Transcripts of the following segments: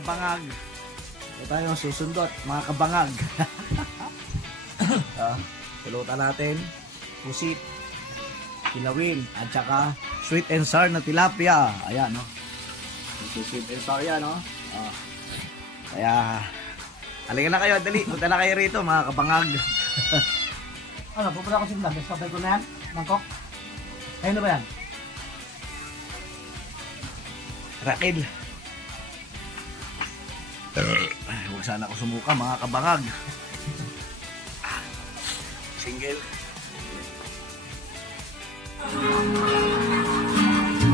kabangag. Ito tayo susundot, mga kabangag. Pulutan natin, pusit, kilawin, at saka sweet and sour na tilapia. Ayan, no? Sweet and sour yan, no? Kaya, halika na kayo, dali. Punta na kayo rito, mga kabangag. Ano, pupunta ko si Vlog. Sabay ko na yan, Bangkok. Ayun na ba yan? Rakil. Huwag sana ako sumuka, mga kabangag. Single.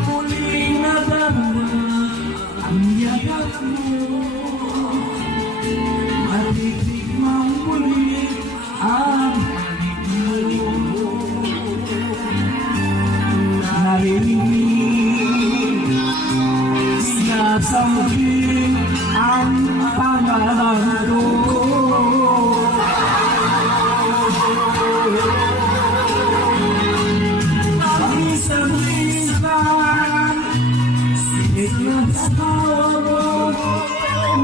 Muling nadama ang yakap mo, matitikmang muli ang halik mo. Narinig sinasabi ang pangalan ko. Pag-isang-isang sinig ng tao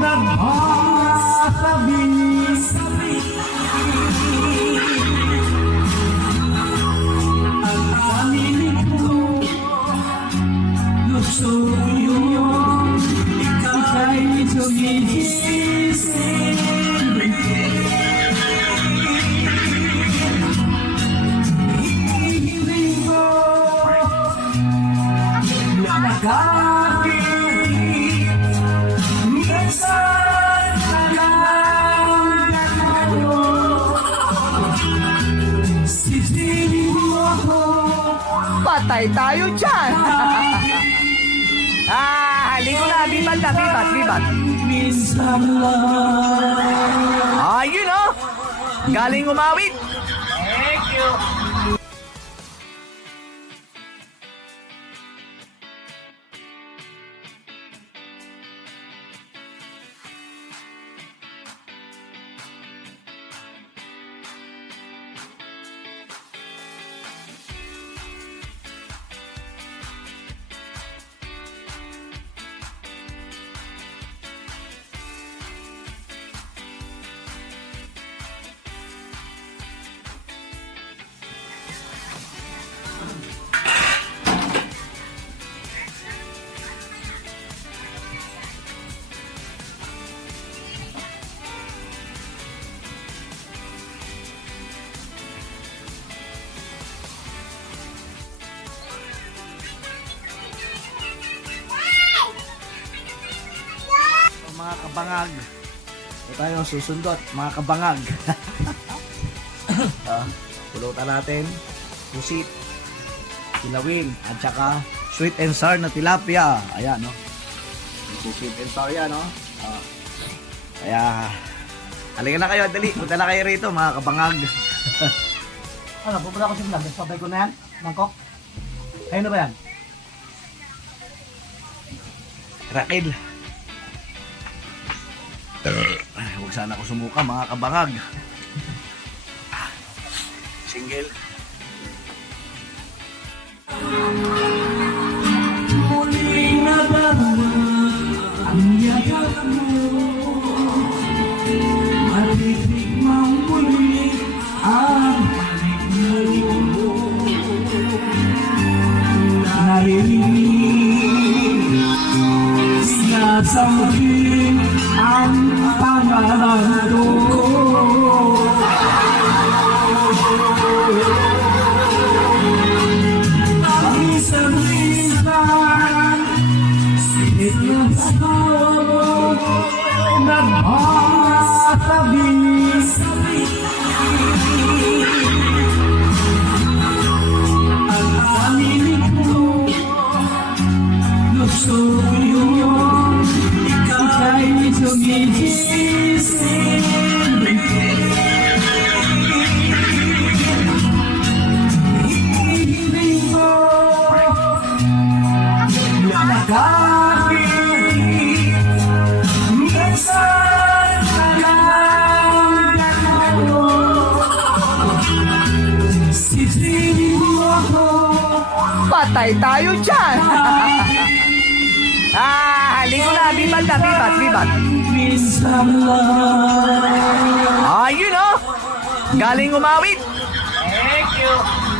nagmamasabi-sabi. Ang paninig mo gusto yun, ika'y sumigising. Kahit minsan lang tayo, sisingin mo ako. Patay tayo dyan! Halika na, bibat na, bibat. Minsan lang. Ayun, oh! Galing umawit! Thank you! Mga kabangag. Ito tayo susundot, mga kabangag. Pulutan natin, pusit, kilawin, at saka sweet and sour na tilapia. Ayan, no? Sweet and sour yan, no? Kaya, halika na kayo, dali. Punta na kayo rito, mga kabangag. Ano, pupunta ko si Vlog. Sabay ko na yan, Bangkok. Ayun na ba yan? Rakil. Huwag sana ako sumuka, mga kabangag. Single. Muling nadama ang yakap mo, matitikmang muli ang halik mo. Narinig sinasabi ang pangalan ko. Pag-isang-isang sinig ng tao nagmamasabi-sabi. Ang paninig mo gusto yun, ika'y sumigising. Hihiling mo kahit minsan lang tayo, sisingin mo ako. Patay tayo dyan! Ligo na. Bibat na, bibat. Minsan lang Ayun oh. Galing umawit. Thank you.